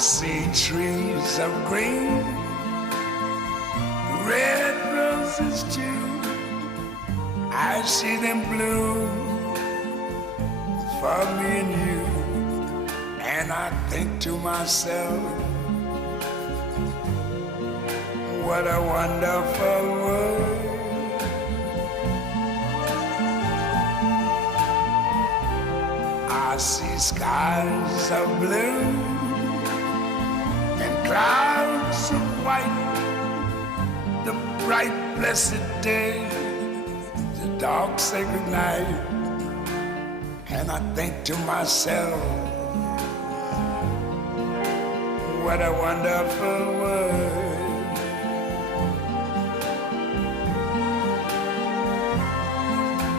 see trees of green, red roses too. I see them bloom for me and you. And I think to myself, what a wonderful world. I see skies of blue and clouds of white, the bright blessed day, the dark sacred night. And I think to myself, what a wonderful world.